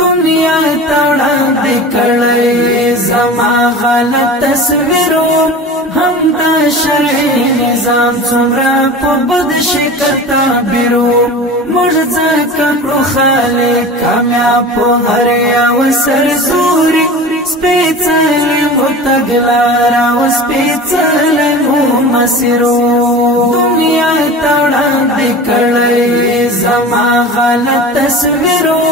دنیا تړاندې کړی زما غلط تصویرو هم دا شرعي نظام څومره په بد شکل تعبیرو موږ ځکه کړو خالق کامیاب په هر یو سرزوري سپېڅلی مو تګلاره او سپېڅلی مو مسیرو دنیا تړاندې کړی زما غلط تصویرو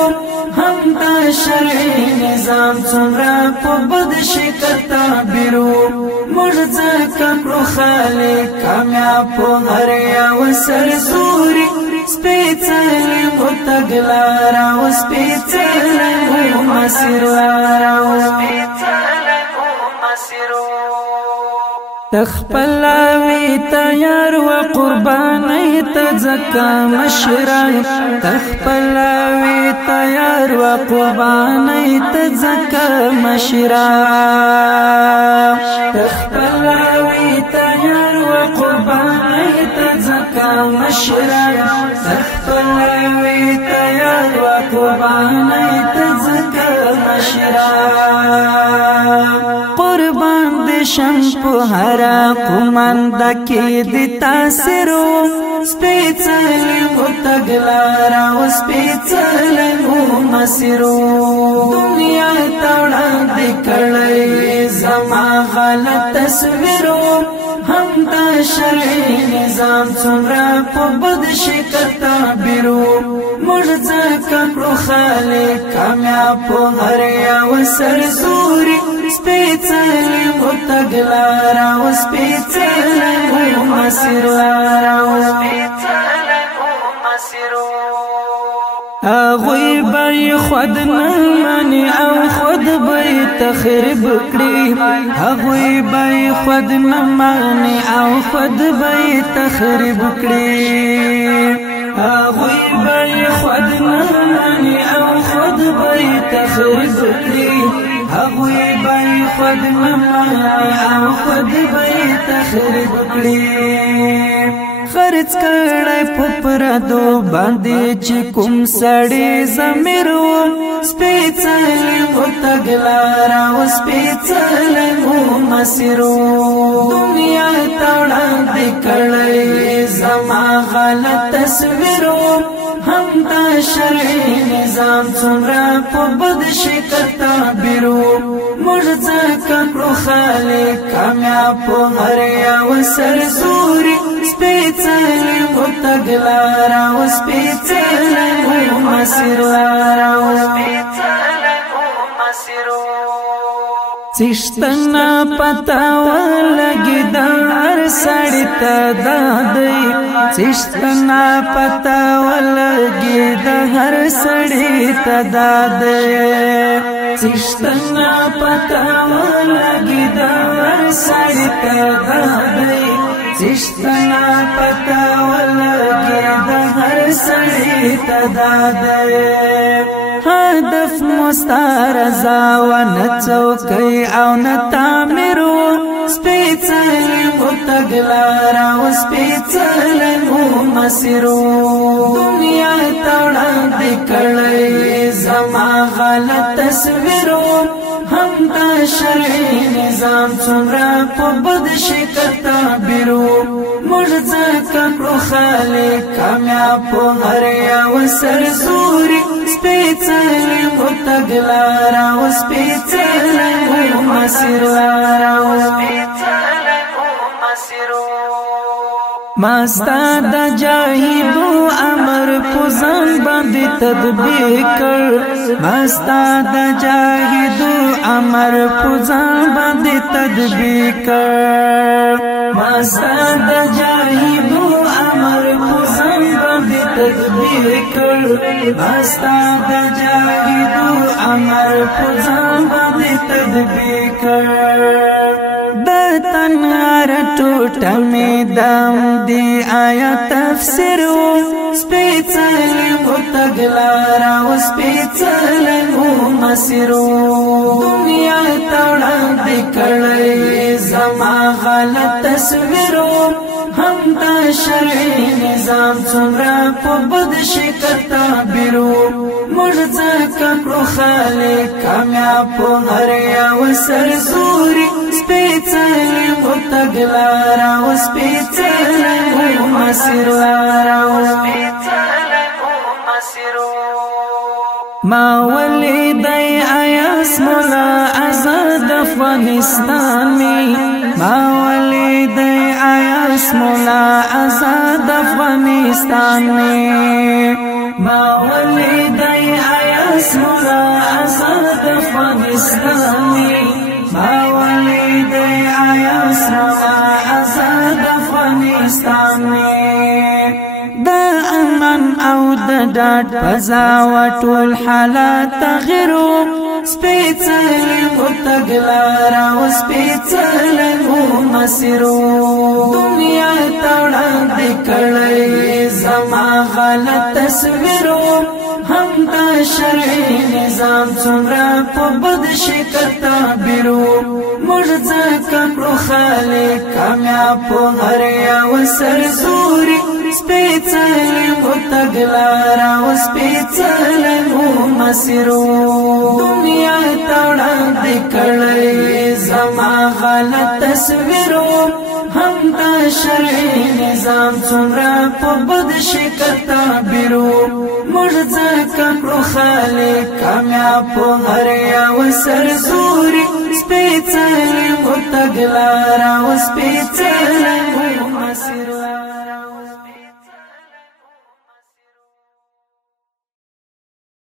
هم دا شرعي نظام څومره په بد شکل تعبیرو موږ ځکه کړو خالق کامیاب په هر یو سرزوري سپېڅلی مو تګلاره او سپېڅلی مو مسیرو تخپلاوی تیار و قربانی تزکا مشرای تخپلاوی تیار و قربانی تزکا مشرای تخپلاوی تیار و قربانی تزکا مشرای تخپلاوی تیار و قربانی تزکا مشرای قربان شم په هر قومند کې د تاثیرو سپېڅلی مو تګلاره او سپېڅلی مو مسیرو دنیا تړاندې کړی زما غلط تصویرو هم دا شرعي نظام څومره په بد شکل تعبیرو موږ ځکه کړو خالق کامیاب په هر یو سرزوري سپېڅلی مو تګلاره او سپېڅلی مو مسیرو هغوی به خود نه مني او خود به تخریب کړي هغوی به خود نه مني او خود به تخریب کړي هغوی به خود نه مني او خود به تخریب کړي هغوی به خود نه مني او خود به تخریب کړي خرڅ کړای په پردو باندې چې کوم سړی زمیرو سپېڅلی مو تګلاره او سپېڅلی مو مسیرو دنیا تړاندې کړی زما غلط تصویرو هم دا شرعي نظام څومره په بد شکل تعبیرو موږ ځکه کړو خالق کامیاب په هر یو سرزوري سپېڅلی مو تګلاره او سپېڅلی مو مسیرو څښتنه پتا ولګي د هر سړي ته دادی څښتنه پتا ولګي د هر سړي ته دادی څښتنه پتا ولګي د هر سړي ته دادی څښتنه پتا ولګي د هر سړي ته دادی هدف مسترزا و نه څوکۍ او نه تعمیرو سپېڅلی مو تګلاره او سپېڅلی مو مسیرو دنیا تړاندې کړی زما غلط تصویرو هم دا شرعي نظام څومره په بد شکل تعبیرو موږ ځکه کړو خالق کامیاب په هر یو سرزوري سپېڅلی مو تګلاره او سپېڅلی مو مسیرو ماستا د جاهدو امر پوزان باندې تطبیق کړ ماستا د جاهدو امر پوزان باندې تطبیق کړ ماستا د جاهدو امر پوزان باندې تطبیق کړ ماستا د جاهدو امر پوزان باندې تطبیق کړ تنهار ټوټه می دم دی آیا تفسیر سپېڅلی مو تګلاره او سپېڅلی مو مسیرو دنیا تړاندې کړی زما غلط تصویرو هم دا شرعي نظام څومره په بد شکل تعبیرو موږ ځکه کړو خالق کامیاب په هر یو سرزوري سپېڅلې مو تګلاره او سپېڅلې مو مسیرلاره ما ولیدی ایاس مولا آزاد افغانستان میں ما ولیدی ایاس مولا آزاد افغانستان میں ما ولیدی ایاس مولا آزاد افغانستان میں ما ولیدی ایاس مولا آزاد افغانستان میں دا امن او د ډاډ فضا و ټول حالات تغیرو سپېڅلې مو تګلاره او سپېڅلې مو مسیرو دنیا ته وړاندې کړی زما غلط تصویرو هم د شرعي نظام څومره په بد شکل تعبیرو موږ ځکه کړو خالق کامیاب په هر یو سرزوري سپېڅلې مو تګلاره او سپېڅلې مو مسیرو دنیا ته وړاندې کړی زما غلط تصویرو هم د شرعي نظام څومره په بد شکل تعبیرو موږ ځکه کړو خالق کامیاب په هر یو سرزوري سپېڅلې مو تګلاره او سپېڅلې